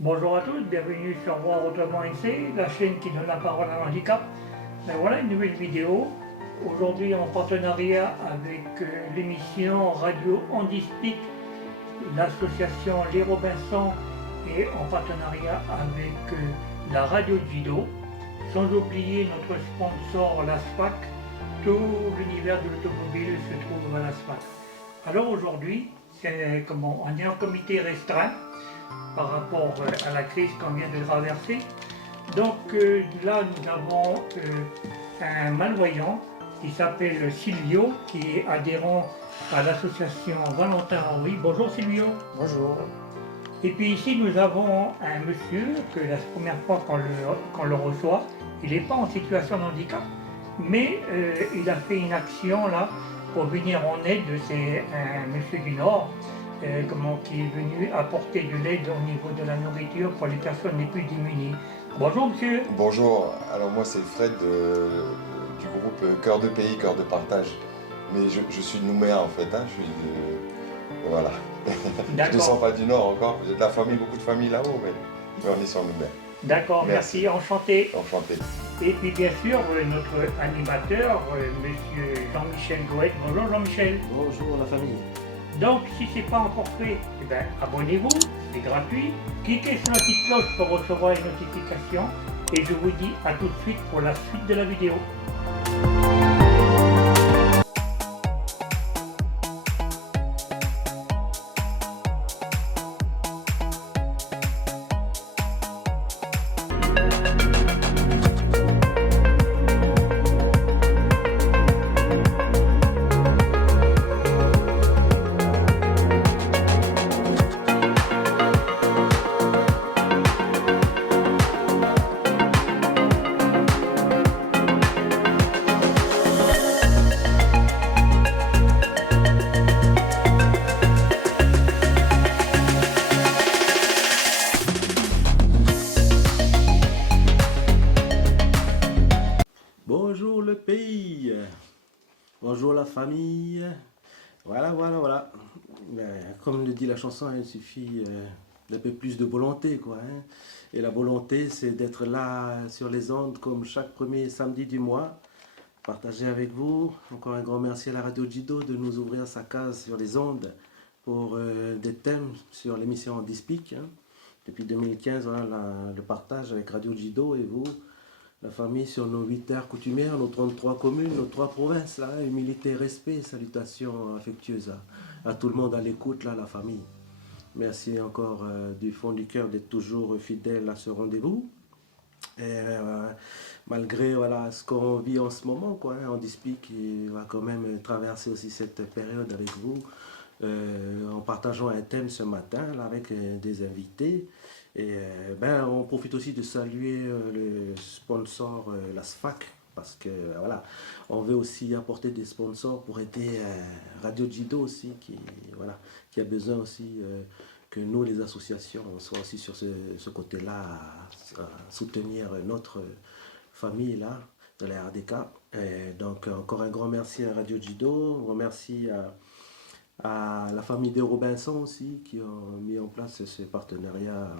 Bonjour à tous, bienvenue sur Voir Autrement NC, la chaîne qui donne la parole à l'handicap. Ben voilà une nouvelle vidéo, aujourd'hui en partenariat avec l'émission Radio Handispic, l'association Les Robinson et en partenariat avec la radio Jido, sans oublier notre sponsor la SFAC. Tout l'univers de l'automobile se trouve à la SFAC. Alors aujourd'hui, on est en comité restreint par rapport à la crise qu'on vient de traverser. Donc là, nous avons un malvoyant qui s'appelle Silvio, qui est adhérent à l'association Valentin Henry. Bonjour Silvio. Bonjour. Et puis ici, nous avons un monsieur que la première fois qu'on le reçoit, il n'est pas en situation de handicap, mais il a fait une action là pour venir en aide. C'est un monsieur du Nord qui est venu apporter de l'aide au niveau de la nourriture pour les personnes les plus démunies. Bonjour monsieur. Bonjour, alors moi c'est Fred du groupe Cœur de Pays, Cœur de Partage. Mais je suis de Nouméa en fait, hein, je suis de... Voilà. Je ne descends pas du Nord encore, j'ai de la famille, beaucoup de familles là-haut, mais on est sur Nouméa. D'accord, merci, enchanté. Enchanté. Et puis bien sûr, notre animateur, monsieur Jean-Michel Goët. Bonjour Jean-Michel. Bonjour la famille. Donc si ce n'est pas encore fait, abonnez-vous, c'est gratuit. Cliquez sur la petite cloche pour recevoir les notifications. Et je vous dis à tout de suite pour la suite de la vidéo. Bonjour le pays. Bonjour la famille. Voilà. Comme le dit la chanson, il suffit d'un peu plus de volonté, quoi. Et la volonté, c'est d'être là sur les ondes comme chaque premier samedi du mois. Partager avec vous. Encore un grand merci à la radio Jido de nous ouvrir sa case sur les ondes pour des thèmes sur l'émission Handispic. Depuis 2015, voilà le partage avec Radio Jido et vous. La famille sur nos 8 terres coutumières, nos 33 communes, nos 3 provinces, là, humilité, respect, salutations affectueuses à tout le monde à l'écoute, là, la famille. Merci encore du fond du cœur d'être toujours fidèle à ce rendez-vous. Et malgré voilà, ce qu'on vit en ce moment, quoi, Handispic qui va quand même traverser aussi cette période avec vous, en partageant un thème ce matin là, avec des invités. Et on profite aussi de saluer le sponsor, la SFAC, parce que voilà, on veut aussi apporter des sponsors pour aider Radio Jido aussi, qui a besoin aussi que nous, les associations, on soit aussi sur ce côté-là à soutenir notre famille là, de la RDK. Et donc encore un grand merci à Radio Jido, un grand merci à la famille des Robinson aussi qui ont mis en place ce partenariat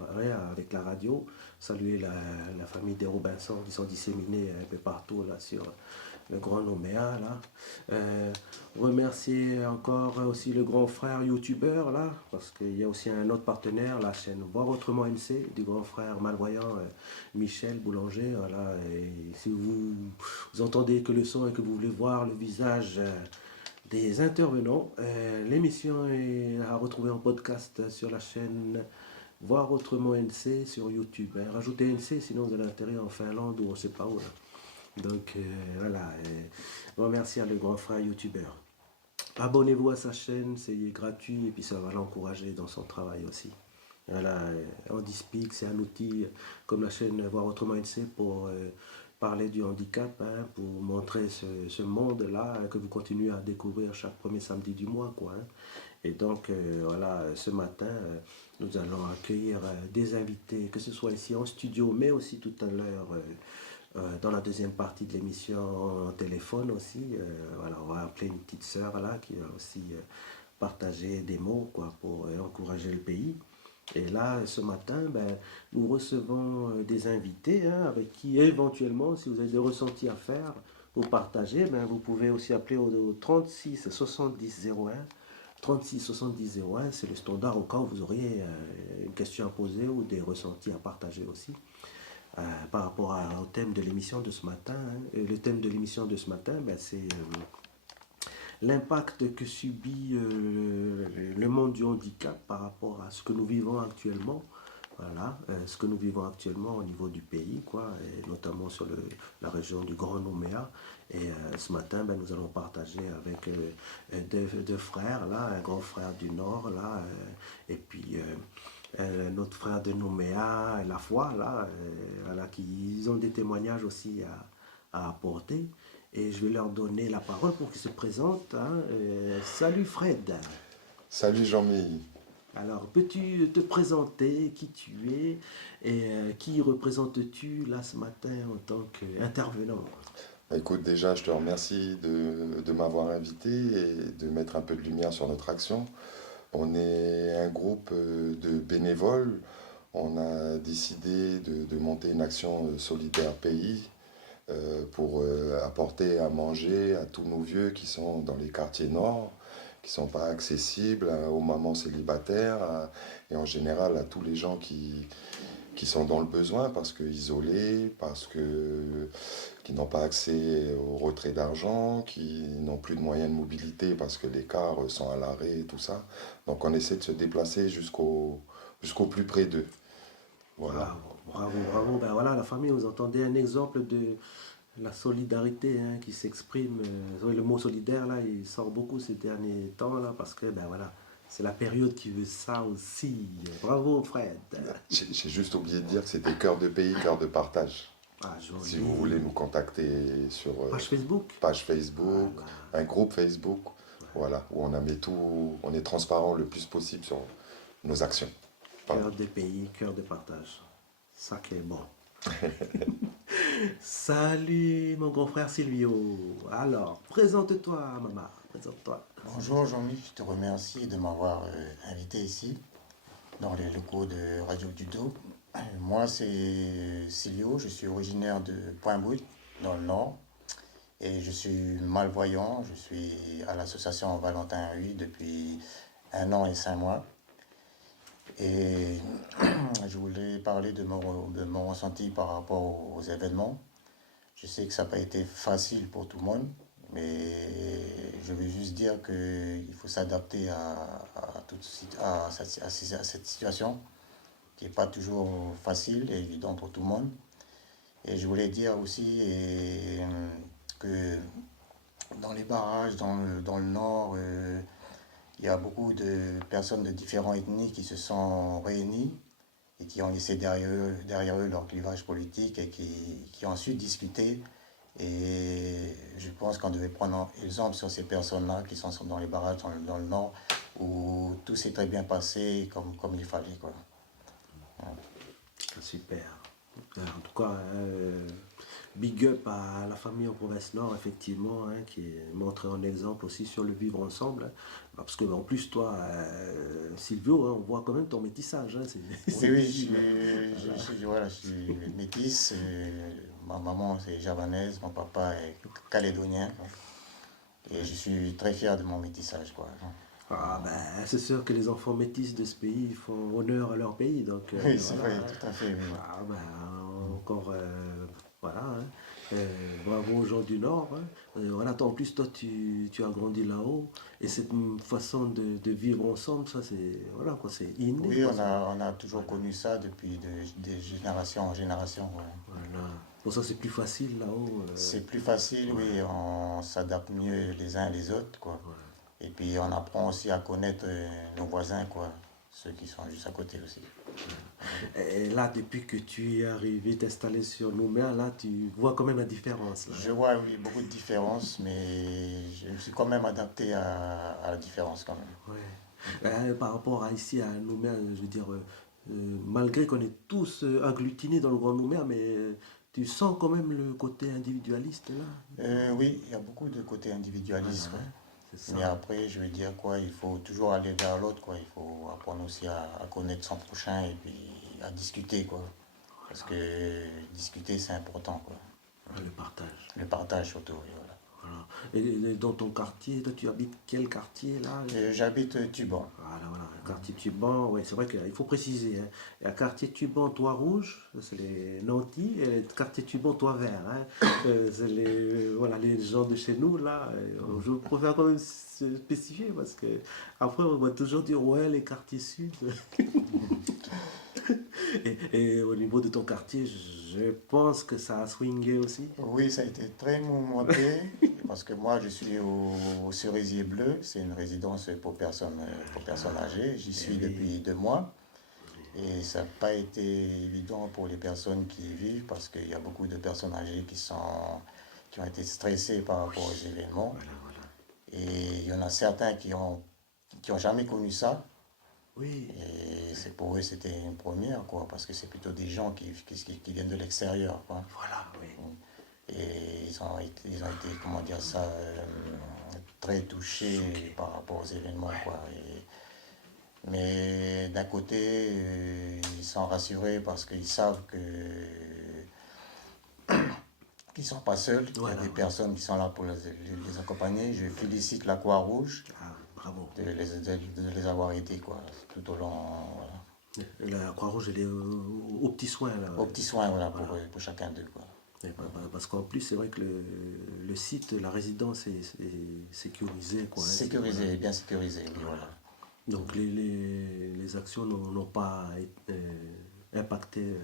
avec la radio. Saluer la famille des Robinson qui sont disséminés un peu partout là sur le Grand Nouméa là. Remercier encore aussi le grand frère youtubeur là, parce qu'il y a aussi un autre partenaire, la chaîne Voir Autrement NC, du grand frère malvoyant Michel Boulanger. Voilà. Et si vous entendez que le son et que vous voulez voir le visage des intervenants, l'émission est à retrouver en podcast sur la chaîne Voir Autrement NC sur YouTube. Rajoutez NC, sinon vous allez atterrir en Finlande ou on ne sait pas où. Donc voilà, remercie à le grand frère youtubeur. Abonnez-vous à sa chaîne, c'est gratuit et puis ça va l'encourager dans son travail aussi. Voilà, Handispic, c'est un outil comme la chaîne Voir Autrement NC pour parler du handicap, pour montrer ce monde-là que vous continuez à découvrir chaque premier samedi du mois, quoi. Et donc, voilà, ce matin, nous allons accueillir des invités, que ce soit ici en studio, mais aussi tout à l'heure dans la deuxième partie de l'émission en téléphone aussi. Voilà, on va appeler une petite sœur là qui va aussi partager des mots, quoi, pour encourager le pays. Et là, ce matin, nous recevons des invités avec qui, éventuellement, si vous avez des ressentis à faire, vous partagez, vous pouvez aussi appeler au 36 70 01. 36 70 01, c'est le standard au cas où vous auriez une question à poser ou des ressentis à partager aussi. Par rapport au thème de l'émission de ce matin. Le thème de l'émission de ce matin, c'est l'impact que subit le monde du handicap par rapport à ce que nous vivons actuellement. Voilà, ce que nous vivons actuellement au niveau du pays, quoi, et notamment sur la région du Grand Nouméa. Et ce matin, nous allons partager avec deux frères, là, un grand frère du Nord, là, et puis notre frère de Nouméa, la foi, là, voilà, qui ont des témoignages aussi à apporter. Et je vais leur donner la parole pour qu'ils se présentent. Salut Fred. Salut Jean-Mi. Alors, peux-tu te présenter qui tu es et qui représentes-tu là ce matin en tant qu'intervenant? Écoute, déjà, je te remercie de m'avoir invité et de mettre un peu de lumière sur notre action. On est un groupe de bénévoles. On a décidé de monter une action solidaire pays pour apporter à manger à tous nos vieux qui sont dans les quartiers nord, qui ne sont pas accessibles aux mamans célibataires et en général à tous les gens qui sont dans le besoin parce que isolés, qui n'ont pas accès au retrait d'argent, qui n'ont plus de moyens de mobilité parce que les cars sont à l'arrêt et tout ça. Donc on essaie de se déplacer jusqu'au plus près d'eux. Voilà. Bravo, bravo. Voilà, la famille, vous entendez un exemple de la solidarité qui s'exprime. Le mot solidaire, là, il sort beaucoup ces derniers temps, là, parce que, voilà, c'est la période qui veut ça aussi. Bravo, Fred. J'ai juste oublié de dire que c'était Cœur de pays, cœur de partage. Ah, joli. Si vous voulez nous contacter sur page Facebook, un groupe Facebook, voilà, où on met tout, on est transparent le plus possible sur nos actions. Cœur de pays, cœur de partage. Ça qui est bon. Salut mon grand frère Silvio. Alors, présente-toi, maman. Présente-toi. Bonjour Jean-Mi, je te remercie de m'avoir invité ici, dans les locaux de Radio Dudo. Moi, c'est Silvio, je suis originaire de Pointe-Brûle, dans le Nord. Et je suis malvoyant, je suis à l'association Valentin Huy depuis 1 an et 5 mois. Et je voulais parler de mon ressenti par rapport aux événements. Je sais que ça n'a pas été facile pour tout le monde, mais je veux juste dire qu'il faut s'adapter à cette situation qui n'est pas toujours facile et évident pour tout le monde. Et je voulais dire aussi que dans les barrages, dans le Nord, il y a beaucoup de personnes de différentes ethnies qui se sont réunies et qui ont laissé derrière eux leur clivage politique et qui ont ensuite discuté. Et je pense qu'on devait prendre exemple sur ces personnes-là qui sont dans les barrages dans le Nord où tout s'est très bien passé comme il fallait, quoi. Super. En tout cas, big up à la famille en province Nord, effectivement, qui est montré en exemple aussi sur le vivre ensemble. Parce que en plus, toi, Silvio, on voit quand même ton métissage. Oui, je suis métisse. Ma maman c'est javanaise, mon papa est calédonien. Et je suis très fier de mon métissage, quoi. Ah c'est sûr que les enfants métis de ce pays font honneur à leur pays. Donc, oui, c'est vrai, tout à fait. Oui. Encore, voilà. Bravo aux gens du Nord. Voilà, en plus, toi, tu as grandi là-haut. Et cette façon de vivre ensemble, ça, c'est inné. Oui, on a toujours connu ça depuis des générations en génération. Ouais. Voilà. Pour ça, c'est plus facile là-haut. C'est plus facile, oui. On s'adapte mieux les uns et les autres, quoi. Ouais. Et puis, on apprend aussi à connaître nos voisins, quoi. Ceux qui sont juste à côté aussi. Et là, depuis que tu es arrivé, t'installer sur Nouméa, là, tu vois quand même la différence. Là. Je vois oui, beaucoup de différences, mais je me suis quand même adapté à la différence quand même. Ouais. Par rapport à ici, à Nouméa, je veux dire, malgré qu'on est tous agglutinés dans le Grand Nouméa, mais tu sens quand même le côté individualiste là? Oui, il y a beaucoup de côté individualiste. Ouais. Mais après, je veux dire quoi, il faut toujours aller vers l'autre, quoi. Il faut apprendre aussi à connaître son prochain et puis à discuter, quoi. Parce que discuter, c'est important, quoi. Le partage. Le partage surtout, oui, voilà. Voilà. Et dans ton quartier, toi, tu habites quel quartier là? J'habite Tuban. Voilà, quartier Tuban, ouais, c'est vrai qu'il faut préciser. Hein. Il y a quartier Tuban, Toit Rouge, c'est les nantis, et le quartier Tuban, Toit Vert. Hein. C'est voilà, les gens de chez nous, là. Je préfère quand même se spécifier parce que après, on va toujours dire, ouais, les quartiers sud. Et au niveau de ton quartier, je pense que ça a swingé aussi. Oui, ça a été très mouvementé parce que moi, je suis au Cerisier Bleu. C'est une résidence pour personnes âgées. J'y suis depuis 2 mois. Et ça n'a pas été évident pour les personnes qui y vivent parce qu'il y a beaucoup de personnes âgées qui ont été stressées par rapport aux événements. Et il y en a certains qui ont jamais connu ça. Oui. Et pour eux, c'était une première, quoi, parce que c'est plutôt des gens qui viennent de l'extérieur, quoi. Voilà, oui. Et ils ont été, comment dire ça, très touchés par rapport aux événements, quoi. Mais d'un côté, ils sont rassurés parce qu'ils savent qu'ils ne sont pas seuls, qu'il y a des personnes qui sont là pour les accompagner. Je félicite la Croix-Rouge bravo. de les avoir aidés, quoi, tout au long. Voilà. La Croix-Rouge, elle est aux petits soins. Là. Aux petits soins, voilà, pour chacun d'eux, quoi. Parce qu'en plus, c'est vrai que le site, la résidence est sécurisée. Quoi, sécurisé, voilà. Bien sécurisé, oui, voilà. Donc les actions n'ont pas impacté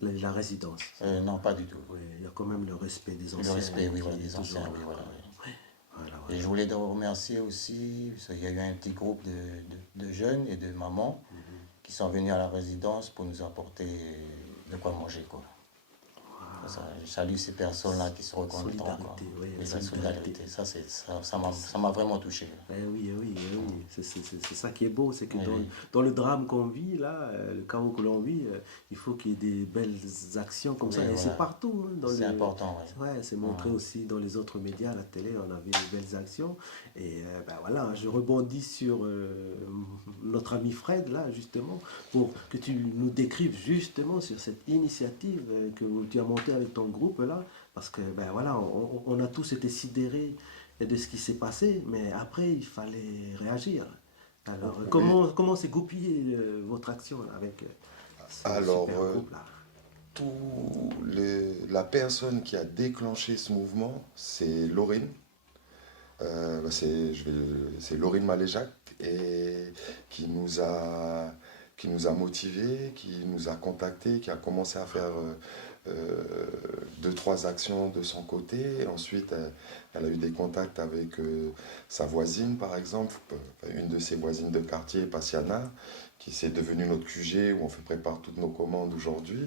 la résidence. Non, pas du tout. Oui, il y a quand même le respect des anciens. Le respect, oui, voilà, des anciens, oui, voilà. Oui. Voilà. Et je voulais te remercier aussi, il y a eu un petit groupe de jeunes et de mamans qui sont venus à la résidence pour nous apporter de quoi manger, quoi. Je salue ces personnes-là qui se reconnaissent. Oui, la solidarité. Ça m'a vraiment touché. Oui. C'est ça qui est beau, c'est que dans le drame qu'on vit, là, le chaos que l'on vit, il faut qu'il y ait des belles actions comme ça. Et voilà. C'est partout. Hein, c'est important. C'est montré aussi dans les autres médias, à la télé, on avait des belles actions. Et voilà, je rebondis sur notre ami Fred, là, justement, pour que tu nous décrives justement sur cette initiative que tu as montée avec ton groupe là, parce que voilà, on a tous été sidérés de ce qui s'est passé, mais après il fallait réagir. Alors comment s'est goupillée votre action là, avec alors groupe, là? La personne qui a déclenché ce mouvement, c'est Laurine. C'est Laurine Maléjac et qui nous a motivés, qui nous a contactés, qui a commencé à faire 2-3 actions de son côté. Ensuite, elle a eu des contacts avec sa voisine, par exemple, une de ses voisines de quartier, Patiana, qui s'est devenue notre QG, où on prépare toutes nos commandes aujourd'hui.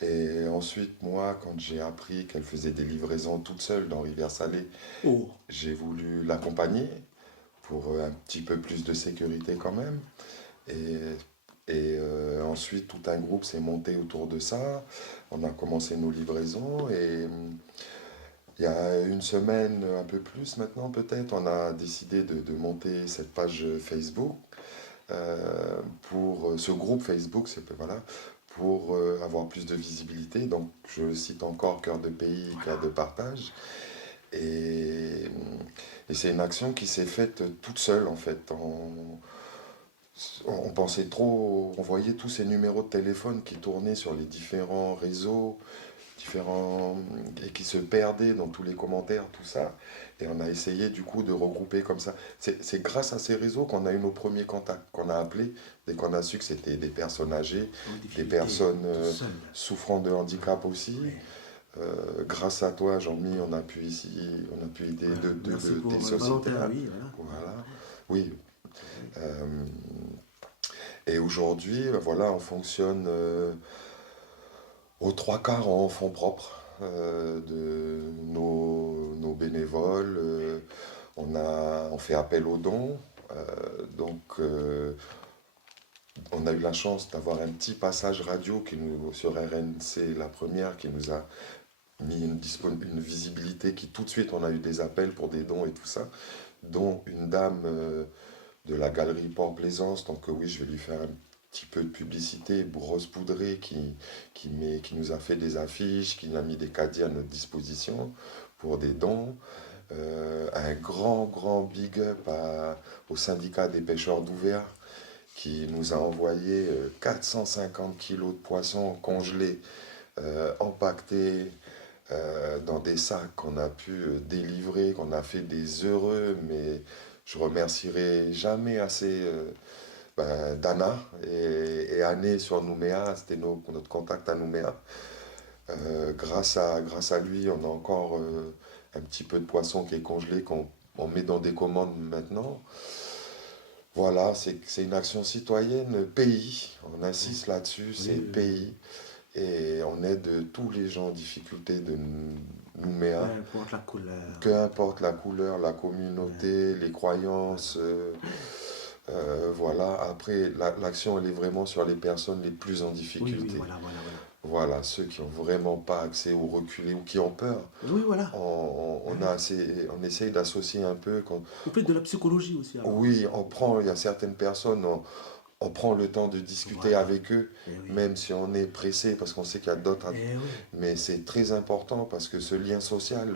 Et ensuite, moi, quand j'ai appris qu'elle faisait des livraisons toute seule dans Rivière-Salée, j'ai voulu l'accompagner pour un petit peu plus de sécurité quand même. Et ensuite, tout un groupe s'est monté autour de ça. On a commencé nos livraisons et il y a une semaine, un peu plus maintenant peut-être, on a décidé de monter cette page Facebook pour ce groupe Facebook, voilà, pour avoir plus de visibilité. Donc, je cite encore Cœur de Pays, Cœur de Partage. Et c'est une action qui s'est faite toute seule en fait. On pensait trop, on voyait tous ces numéros de téléphone qui tournaient sur les différents réseaux, et qui se perdaient dans tous les commentaires, tout ça. Et on a essayé du coup de regrouper comme ça. C'est grâce à ces réseaux qu'on a eu nos premiers contacts, qu'on a appelés, dès qu'on a su que c'était des personnes âgées, des personnes souffrant de handicap aussi. Oui. Grâce à toi, Jean-Mi, on a pu aider des sociétés. Voilà. Oui. Et aujourd'hui, voilà, on fonctionne aux 3/4 en fonds propres de nos bénévoles. On fait appel aux dons. On a eu la chance d'avoir un petit passage radio sur RNC, la première, qui nous a mis une visibilité qui tout de suite, on a eu des appels pour des dons et tout ça. dont une dame de la galerie Port-Plaisance. Donc oui, je vais lui faire un petit peu de publicité. Rose Poudré qui nous a fait des affiches, qui a mis des caddies à notre disposition pour des dons. Un grand big up au syndicat des pêcheurs d'Ouvert qui nous a envoyé 450 kilos de poissons congelés, empaquetés dans des sacs qu'on a pu délivrer, qu'on a fait des heureux, mais je remercierai jamais assez Dana et Anne sur Nouméa, c'était notre contact à Nouméa. Grâce à lui, on a encore un petit peu de poisson qui est congelé, qu'on on met dans des commandes maintenant. Voilà, c'est une action citoyenne pays, on insiste là-dessus, c'est pays. Et on aide tous les gens en difficulté de Nouméa. Peu importe la couleur. Peu importe la couleur, la communauté, les croyances. Voilà, après, l'action, elle est vraiment sur les personnes les plus en difficulté. Voilà. Voilà, ceux qui n'ont vraiment pas accès ou reculé ou qui ont peur. Oui, voilà. On essaye d'associer un peu. On fait de la psychologie aussi. Alors. Oui, il y a certaines personnes, on prend le temps de discuter avec eux, même si on est pressé, parce qu'on sait qu'il y a d'autres. Mais c'est très important parce que ce lien social,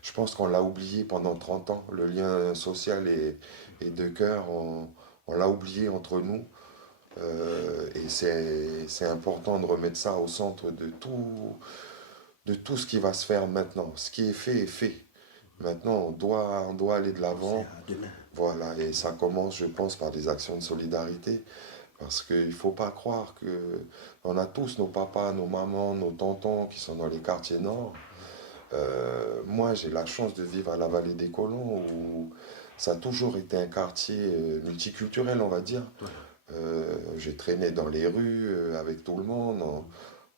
je pense qu'on l'a oublié pendant 30 ans. Le lien social et de cœur, on l'a oublié entre nous. Et c'est important de remettre ça au centre de tout ce qui va se faire maintenant. Ce qui est fait est fait. Maintenant, on doit aller de l'avant. Voilà, et ça commence, je pense, par des actions de solidarité. Parce qu'il ne faut pas croire que... On a tous nos papas, nos mamans, nos tontons qui sont dans les quartiers nord. Moi, j'ai la chance de vivre à la Vallée des Colons, où ça a toujours été un quartier multiculturel, on va dire. J'ai traîné dans les rues avec tout le monde.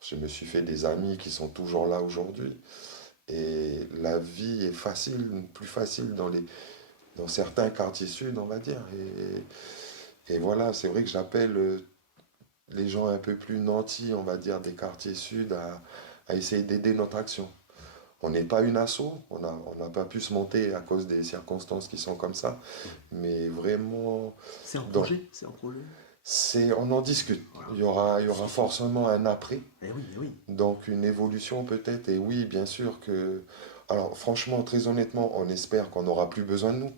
Je me suis fait des amis qui sont toujours là aujourd'hui. Et la vie est plus facile dans certains quartiers sud, on va dire. Et voilà, c'est vrai que j'appelle les gens un peu plus nantis, on va dire, des quartiers sud à essayer d'aider notre action. On n'est pas une asso, on n'a pas pu se monter à cause des circonstances qui sont comme ça, mais vraiment... C'est un projet, on en discute. Voilà. Il y aura forcément un après. Oui. Donc une évolution peut-être. Et oui, bien sûr que... Alors franchement, très honnêtement, on espère qu'on n'aura plus besoin de nous.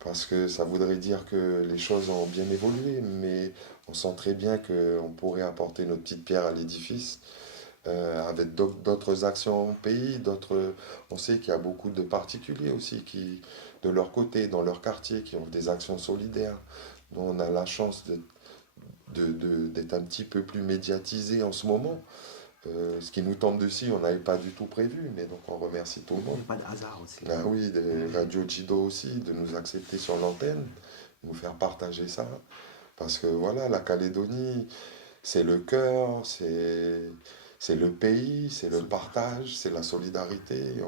Parce que ça voudrait dire que les choses ont bien évolué. Mais on sent très bien qu'on pourrait apporter notre petite pierre à l'édifice. Avec d'autres actions au pays. On sait qu'il y a beaucoup de particuliers aussi qui, de leur côté, dans leur quartier, qui ont des actions solidaires. Dont on a la chance d'être un petit peu plus médiatisé en ce moment. Ce qui nous tombe dessus, on n'avait pas du tout prévu, mais donc on remercie tout le monde. Pas de hasard aussi. Ah oui, de Radio Jido aussi, de nous accepter sur l'antenne, de nous faire partager ça. Parce que voilà, la Calédonie, c'est le cœur, c'est le pays, c'est le partage, c'est la solidarité.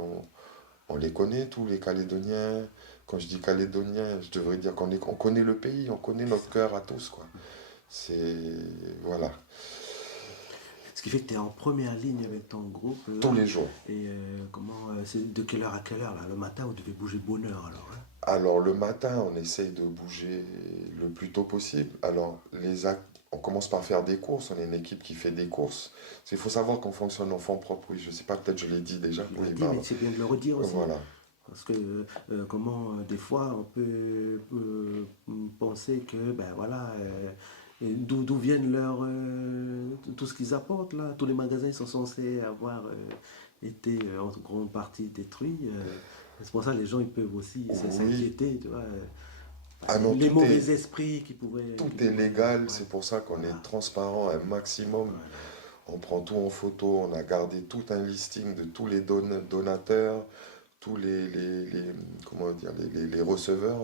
On les connaît tous les Calédoniens. Quand je dis Calédoniens, je devrais dire qu'on connaît le pays, on connaît notre cœur à tous, quoi. Voilà. Ce qui fait que tu es en première ligne avec ton groupe. Là. Tous les jours. Et c'est de quelle heure à quelle heure là? Le matin, vous devez bouger bonne heure alors hein? Alors le matin, on essaye de bouger le plus tôt possible. Alors on commence par faire des courses, on est une équipe qui fait des courses. Il faut savoir qu'on fonctionne en fonds propres, oui, je ne sais pas, peut-être je l'ai dit déjà. Oui, mais c'est bien de le redire aussi. Voilà. Parce que des fois on peut penser que d'où viennent tout ce qu'ils apportent là. Tous les magasins sont censés avoir été en grande partie détruits. C'est pour ça que les gens ils peuvent aussi s'inquiéter, tu vois. Les mauvais esprits qui pourraient... Tout est légal, c'est pour ça qu'on est transparent un maximum. On prend tout en photo, on a gardé tout un listing de tous les donateurs, tous les receveurs,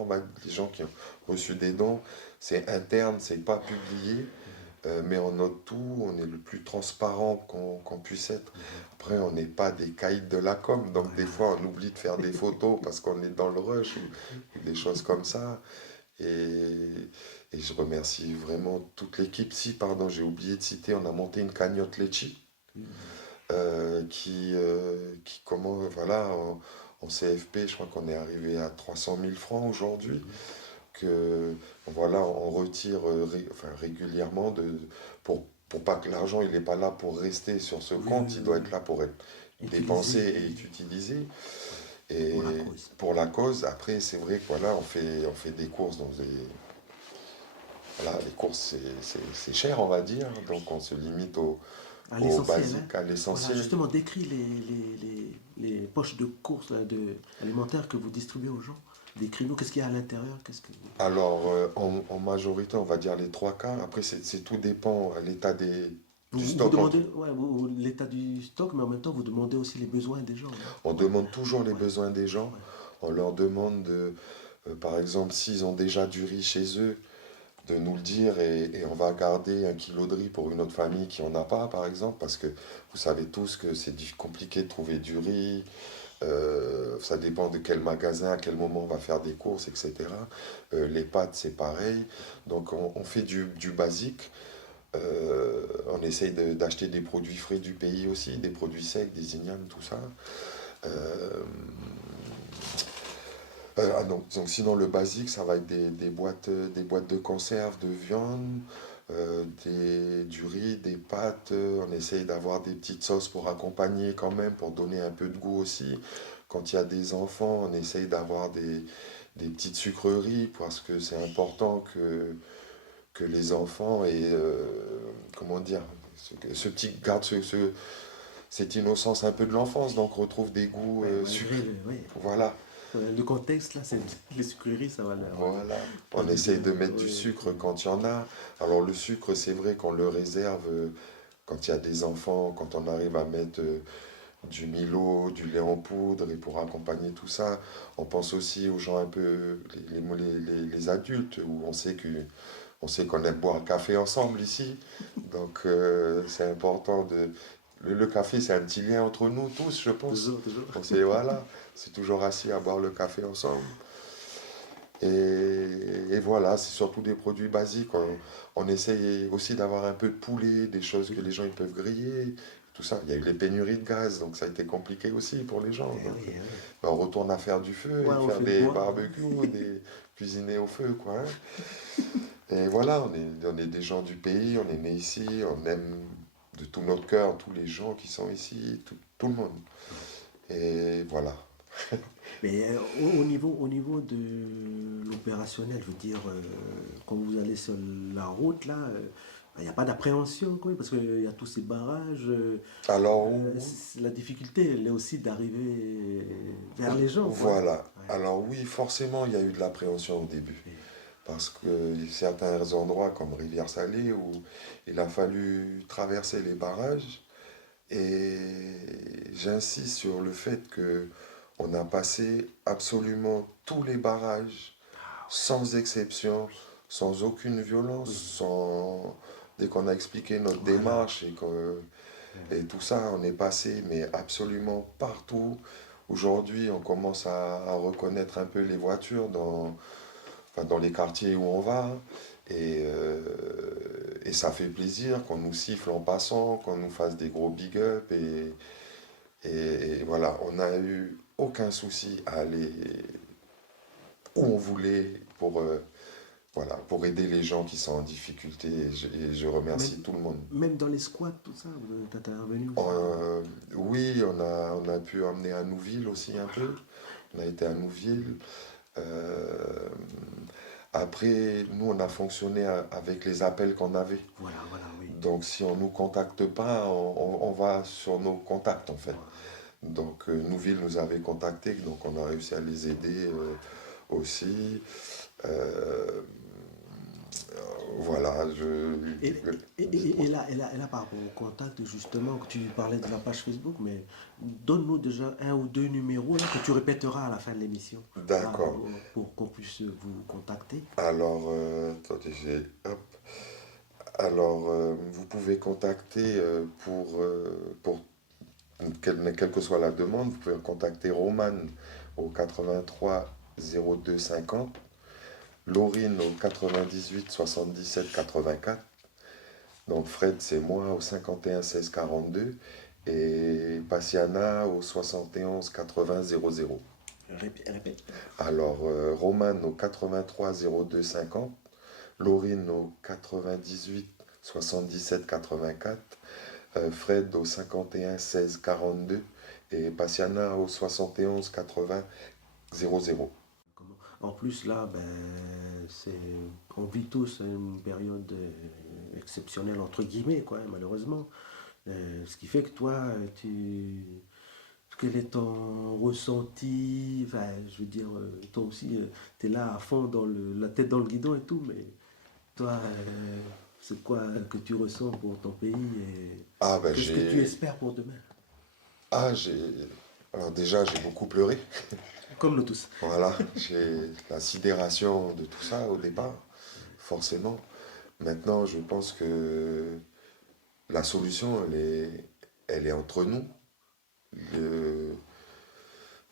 les gens qui ont reçu des dons. C'est interne, c'est pas publié, mais on note tout, on est le plus transparent qu'on puisse être. Après, on n'est pas des caïds de la com, donc des fois on oublie de faire des photos parce qu'on est dans le rush ou des choses comme ça. Et je remercie vraiment toute l'équipe. Si, pardon, j'ai oublié de citer, on a monté une cagnotte Litchi. en CFP, je crois qu'on est arrivé à 300 000 francs aujourd'hui. Que voilà, on retire régulièrement pour pas que l'argent il n'est pas là pour rester sur ce compte, il doit être là pour être dépensé et être utilisé. Et pour la cause, après c'est vrai que voilà, on fait des courses dans des. Voilà, les courses c'est cher on va dire, donc on se limite au basique, à l'essentiel. Voilà, justement, décris les poches de courses là, alimentaires que vous distribuez aux gens. Décris-nous, qu'est-ce qu'il y a à l'intérieur, Alors, en majorité, on va dire les 3 quarts. Après, tout dépend à l'état du stock. Vous demandez l'état du stock, mais en même temps, vous demandez aussi les besoins des gens. On demande toujours les besoins des gens. On leur demande, par exemple, s'ils ont déjà du riz chez eux, de nous le dire et on va garder 1 kilo de riz pour une autre famille qui n'en a pas, par exemple, parce que vous savez tous que c'est compliqué de trouver du riz. Ça dépend de quel magasin, à quel moment on va faire des courses, etc. Les pâtes, c'est pareil. Donc on fait du basique. On essaye d'acheter des produits frais du pays aussi, des produits secs, des ignames, tout ça. Donc sinon le basique, ça va être des boîtes de conserve, de viande, du riz, des pâtes. On essaye d'avoir des petites sauces pour accompagner quand même, pour donner un peu de goût aussi. Quand il y a des enfants, on essaye d'avoir des petites sucreries parce que c'est important que les enfants aient, comment dire, gardent cette innocence un peu de l'enfance, donc retrouvent des goûts sucrés. Voilà. Le contexte, là, c'est les sucreries, ça va l'air. Voilà, on essaye de mettre du sucre quand il y en a. Alors le sucre, c'est vrai qu'on le réserve quand il y a des enfants, quand on arrive à mettre du Milo, du lait en poudre, et pour accompagner tout ça, on pense aussi aux gens un peu, les adultes, où on sait qu'on aime boire un café ensemble ici. Donc c'est important de... Le café, c'est un petit lien entre nous tous, je pense. Toujours. Voilà, c'est toujours assis à boire le café ensemble. Et voilà, c'est surtout des produits basiques. On essaye aussi d'avoir un peu de poulet, des choses que les gens ils peuvent griller, tout ça. Il y a eu les pénuries de gaz, donc ça a été compliqué aussi pour les gens. Donc, on retourne à faire du feu, faire des barbecues, cuisiner au feu, quoi. Hein. Et voilà, on est des gens du pays, on est nés ici, on aime de tout notre cœur tous les gens qui sont ici, tout le monde. Et voilà. Mais au niveau de l'opérationnel, je veux dire, quand vous allez sur la route, là, il n'y a pas d'appréhension, quoi, parce qu'il y a tous ces barrages. Alors, la difficulté, elle est aussi d'arriver vers les gens. Voilà. Ouais. Alors oui, forcément, il y a eu de l'appréhension au début. Oui. Parce que certains endroits, comme Rivière-Salée, où il a fallu traverser les barrages. Et j'insiste sur le fait que on a passé absolument tous les barrages, sans exception, sans aucune violence, dès qu'on a expliqué notre démarche et tout ça, on est passé mais absolument partout. Aujourd'hui, on commence à reconnaître un peu les voitures dans les quartiers où on va. Et ça fait plaisir qu'on nous siffle en passant, qu'on nous fasse des gros big up. Et voilà, on n'a eu aucun souci à aller où on voulait pour aider les gens qui sont en difficulté. Et je remercie tout le monde. Même dans les squats, tout ça, vous êtes intervenu Oui, on a pu emmener à Nouville aussi un peu. On a été à Nouville. Après, nous, on a fonctionné avec les appels qu'on avait. Voilà, oui. Donc, si on ne nous contacte pas, on va sur nos contacts, en fait. Donc, Nouville nous avait contactés, donc on a réussi à les aider aussi. Voilà. Et là, par rapport au contact, justement, que tu parlais de la page Facebook, mais donne-nous déjà 1 ou 2 numéros là, que tu répéteras à la fin de l'émission. D'accord. Pour qu'on puisse vous contacter. Alors, attendez, hop. Alors, vous pouvez contacter pour quelle que soit la demande, vous pouvez contacter Roman au 83 02 50, Laurine au 98 77 84, donc Fred c'est moi au 51 16 42, et Passiana au 71 80 00. Répète. Alors, Roman au 83 02 50, Laurine au 98 77 84, Fred au 51 16 42 et Passiana au 71 80 00. En plus, là, on vit tous une période exceptionnelle, entre guillemets, quoi, malheureusement. Ce qui fait que toi, quel est ton ressenti? Enfin, je veux dire, toi aussi, tu es là à fond, la tête dans le guidon et tout, mais toi, c'est quoi que tu ressens pour ton pays et qu'est-ce que tu espères pour demain? Alors déjà, j'ai beaucoup pleuré. Comme nous tous. Voilà, j'ai la sidération de tout ça au départ, forcément. Maintenant, je pense que la solution, elle est entre nous,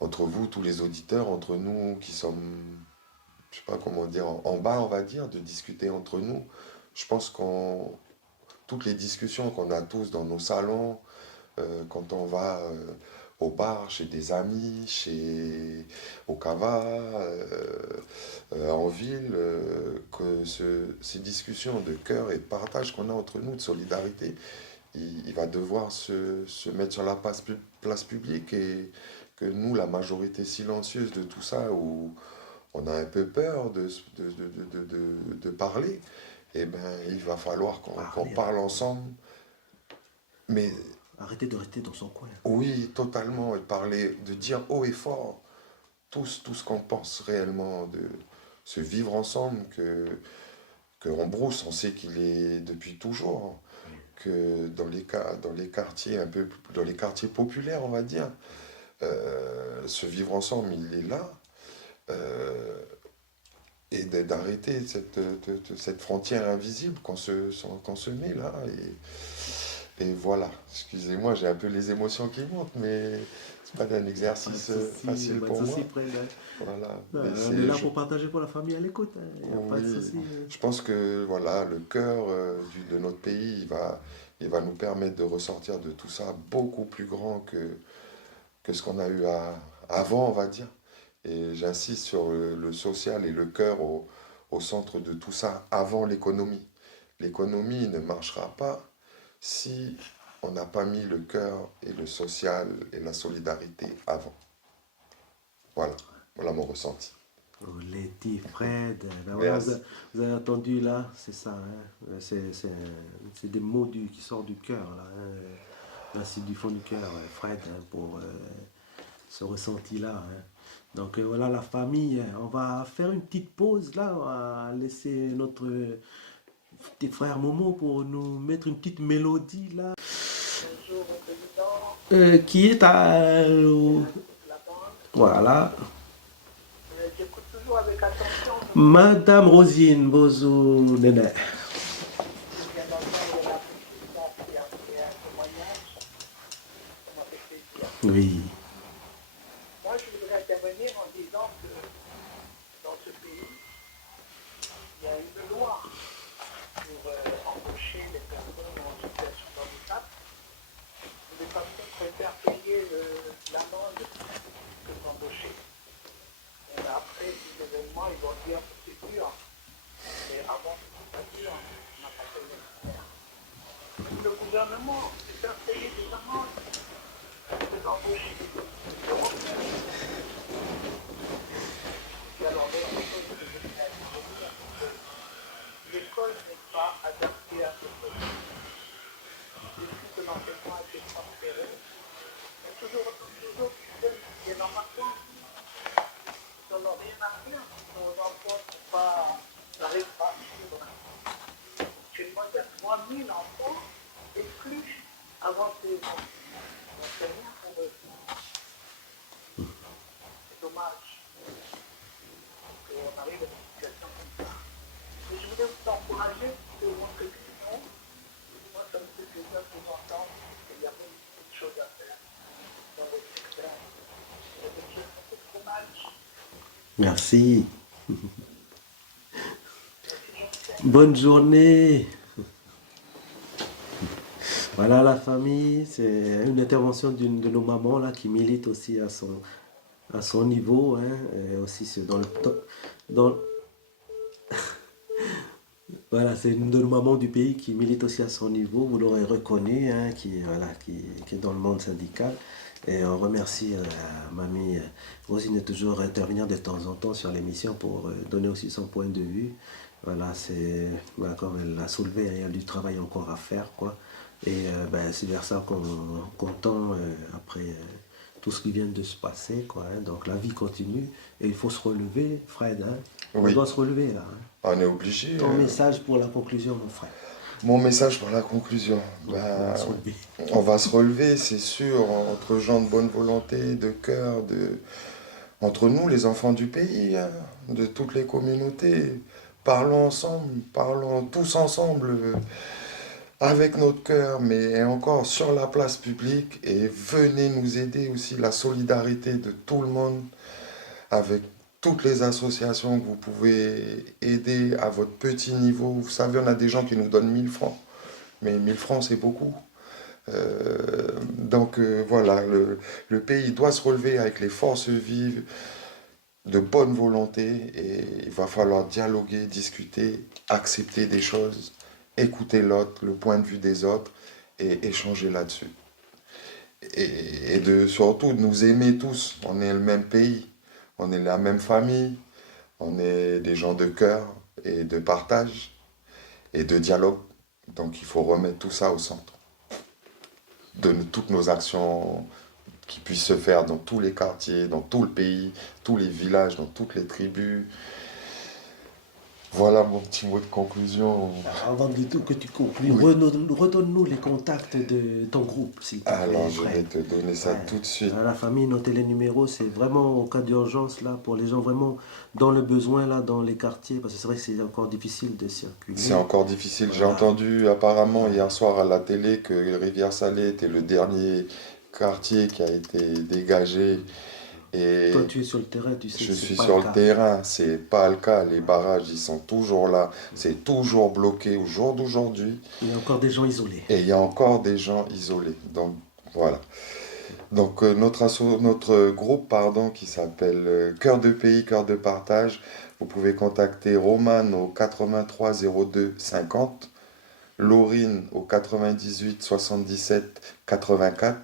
entre vous, tous les auditeurs, entre nous qui sommes, je sais pas comment dire, en bas, on va dire, de discuter entre nous. Je pense toutes les discussions qu'on a tous dans nos salons, quand on va au bar, chez des amis, au Cava, en ville, que ces discussions de cœur et de partage qu'on a entre nous, de solidarité, il va devoir se mettre sur la place publique et que nous, la majorité silencieuse de tout ça, où on a un peu peur de parler, eh ben, il va falloir qu'on parle ensemble. Mais arrêter de rester dans son coin. Oui, totalement, et parler, de dire haut et fort tout ce qu'on pense réellement, de ce vivre ensemble que en Brousse, on sait qu'il est depuis toujours, que dans les quartiers dans les quartiers populaires, on va dire, ce vivre ensemble, il est là, et d'arrêter cette frontière invisible qu'on se met là. Et voilà, excusez-moi, j'ai un peu les émotions qui montent, mais c'est pas un exercice facile pour moi. Voilà. On est là pour partager pour la famille à l'écoute, il n'y a pas de souci. Je pense que voilà, le cœur de notre pays, il va nous permettre de ressortir de tout ça beaucoup plus grand que ce qu'on a eu avant, on va dire. Et j'insiste sur le social et le cœur au centre de tout ça, avant l'économie. L'économie ne marchera pas si on n'a pas mis le cœur et le social et la solidarité avant. Voilà mon ressenti. Letty, Fred, voilà, vous avez entendu là, c'est ça, hein, c'est des mots qui sortent du cœur, là, hein, là c'est du fond du cœur, Fred, hein, pour ce ressenti-là. Hein. Donc voilà la famille, on va faire une petite pause là, on va laisser notre petit frère Momo pour nous mettre une petite mélodie là. Qui est à... Voilà. J'écoute toujours avec attention. Madame Rosine Bozo Nene. Oui. Moi, je voudrais intervenir en disant que dans ce pays, il y a une loi pour embaucher les personnes en situation de handicap. Les personnes préfèrent payer l'amende que d'embaucher. Et après ces événements, ils vont dire que c'est dur. Mais avant, c'était pas dur. On n'a pas fait le faire. Même le gouvernement préfère payer des amendes que d'embaucher. Et alors, l'école n'est pas adaptée à ce problème. Depuis que l'enseignement a été transféré, il y a toujours des normations. Ils n'en ont rien à faire. Nos enfants n'arrivent pas à suivre. Actuellement, il y a 3000 enfants exclus avant que l'enseignant pour eux. C'est dommage qu'on arrive à une situation comme ça. Mais je voulais vous encourager que votre vision, moi ça me fait plaisir de vous entendre, qu'il y a beaucoup de choses à faire dans votre secteur. Il y a des choses un peu trop mal. Merci. Bonne journée. Voilà la famille, c'est une intervention d'une de nos mamans là qui milite aussi à son niveau, hein, et aussi dans le top, dans, voilà, c'est une de nos mamans du pays qui milite aussi à son niveau, vous l'aurez reconnu, hein, qui est dans le monde syndical. Et on remercie Mamie Rosine de toujours intervenir de temps en temps sur l'émission pour donner aussi son point de vue. Voilà, comme elle l'a soulevé, il y a du travail encore à faire, quoi. Et c'est vers ça qu'on tend après tout ce qui vient de se passer, quoi, hein. Donc la vie continue et il faut se relever, Fred. Hein. Oui. On doit se relever là. Hein. On est obligé. Ton message pour la conclusion, mon frère. Mon message pour la conclusion. On va se relever, c'est sûr, entre gens de bonne volonté, de cœur, entre nous, les enfants du pays, hein, de toutes les communautés. Parlons ensemble, parlons tous ensemble, avec notre cœur, mais encore sur la place publique. Et venez nous aider aussi, la solidarité de tout le monde, avec toutes les associations que vous pouvez aider à votre petit niveau. Vous savez, on a des gens qui nous donnent 1000 francs, mais 1000 francs, c'est beaucoup. Voilà, le pays doit se relever avec les forces vives, de bonne volonté, et il va falloir dialoguer, discuter, accepter des choses, écouter l'autre, le point de vue des autres, et échanger là-dessus. Et surtout de nous aimer tous. On est le même pays, on est la même famille, on est des gens de cœur et de partage et de dialogue. Donc il faut remettre tout ça au centre de toutes nos actions qui puissent se faire dans tous les quartiers, dans tout le pays, tous les villages, dans toutes les tribus. Voilà mon petit mot de conclusion. Avant de tout que tu conclues, oui. Redonne-nous les contacts de ton groupe, s'il te plaît. Alors, je vais te donner ça tout de suite. La famille, notez les numéros, c'est vraiment au cas d'urgence, là, pour les gens vraiment dans le besoin, là, dans les quartiers, parce que c'est vrai que c'est encore difficile de circuler. C'est encore difficile. Voilà. J'ai entendu apparemment hier soir à la télé que Rivière-Salée était le dernier quartier qui a été dégagé. Et toi, tu es sur le terrain, tu sais. Je suis sur le terrain, c'est pas le cas. Les barrages, ils sont toujours là. C'est toujours bloqué au jour d'aujourd'hui. Il y a encore des gens isolés. Et il y a encore des gens isolés. Donc, voilà. Donc, notre groupe, qui s'appelle Cœur de pays, Cœur de partage, vous pouvez contacter Romane au 83 02 50, Laurine au 98 77 84,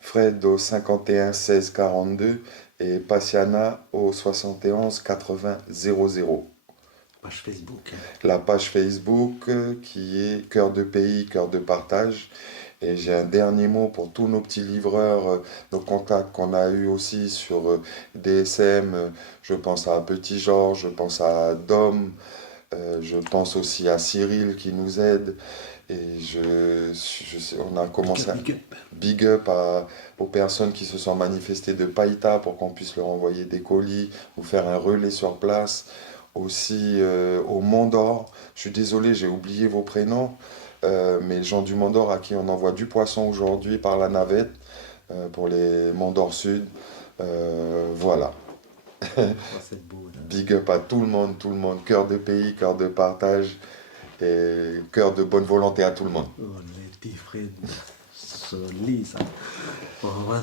Fred au 51 16 42 et Passiana au 71 80 00. Page Facebook. La page Facebook qui est Cœur de pays, Cœur de partage. Et j'ai un dernier mot pour tous nos petits livreurs, nos contacts qu'on a eu aussi sur DSM. Je pense à Petit Georges, je pense à Dom, je pense aussi à Cyril qui nous aide. Et on a commencé big up aux personnes qui se sont manifestées de Païta pour qu'on puisse leur envoyer des colis ou faire un relais sur place. Aussi au Mont d'Or, je suis désolé, j'ai oublié vos prénoms, mais les gens du Mont d'Or à qui on envoie du poisson aujourd'hui par la navette pour les Monts d'Or Sud. Voilà. C'est beau, là. Big up à tout le monde, cœur de pays, cœur de partage. Et cœur de bonne volonté à tout le monde. Oh, les petits frères, solide ça. On va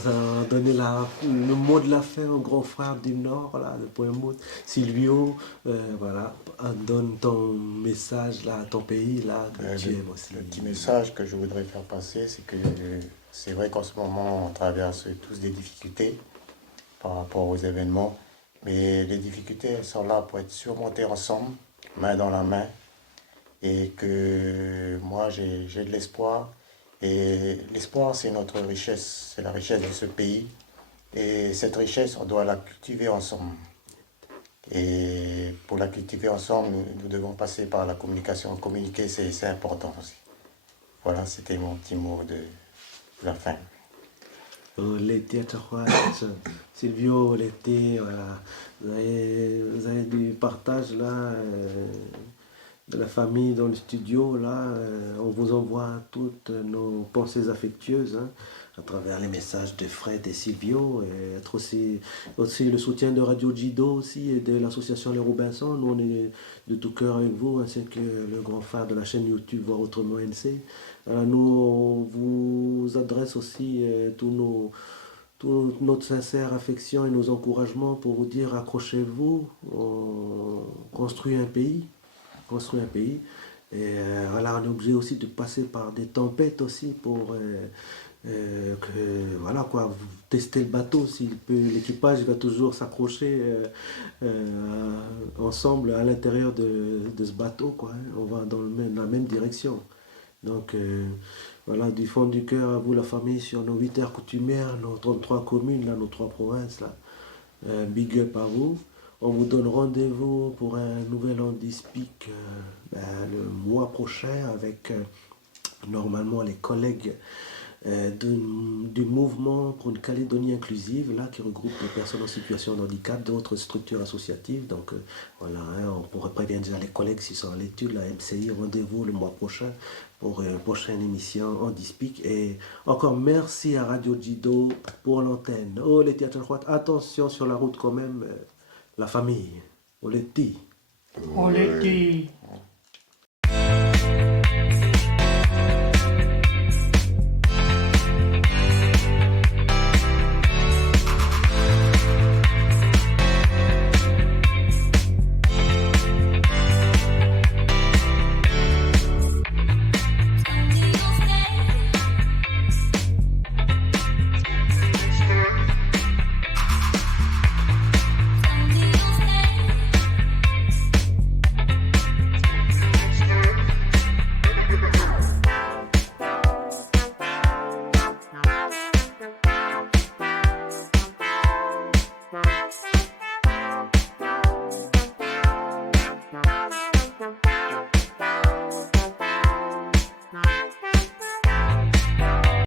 donner le mot de la fin au grand frère du Nord, là, le point mot. Silvio, voilà, donne ton message là, à ton pays, là, que tu aimes aussi. Le petit message que je voudrais faire passer, c'est que c'est vrai qu'en ce moment, on traverse tous des difficultés par rapport aux événements, mais les difficultés, elles sont là pour être surmontées ensemble, main dans la main. Et que moi, j'ai de l'espoir. Et l'espoir, c'est notre richesse. C'est la richesse de ce pays. Et cette richesse, on doit la cultiver ensemble. Et pour la cultiver ensemble, nous devons passer par la communication. Communiquer, c'est important aussi. Voilà, c'était mon petit mot de la fin. L'été, Silvio, l'été, voilà. Vous avez du partage là. de la famille dans le studio, là, on vous envoie toutes nos pensées affectueuses, hein, à travers les messages de Fred et Silvio, et être aussi le soutien de Radio Jido aussi et de l'association Les Robinson. Nous, on est de tout cœur avec vous, ainsi que le grand phare de la chaîne YouTube Voir Autrement NC. Nous, on vous adresse aussi toute notre sincère affection et nos encouragements pour vous dire accrochez-vous, on construit un pays. Et voilà, on est obligé aussi de passer par des tempêtes aussi pour voilà quoi, tester le bateau. L'équipage va toujours s'accrocher ensemble à l'intérieur de ce bateau, quoi, hein. On va dans la même direction. Donc voilà, du fond du cœur à vous la famille sur nos 8 aires coutumières, nos 33 communes, là, nos 3 provinces, là. Big up à vous. On vous donne rendez-vous pour un nouvel Speak le mois prochain avec normalement les collègues du mouvement pour une Calédonie inclusive, là, qui regroupe les personnes en situation de handicap, d'autres structures associatives. Donc voilà, hein, on pourrait prévenir déjà les collègues s'ils sont à l'étude, la MCI, rendez-vous le mois prochain pour une prochaine émission en Speak. Et encore merci à Radio Jido pour l'antenne. Oh les théâtres, attention sur la route quand même, la famille. On les dit. On les dit.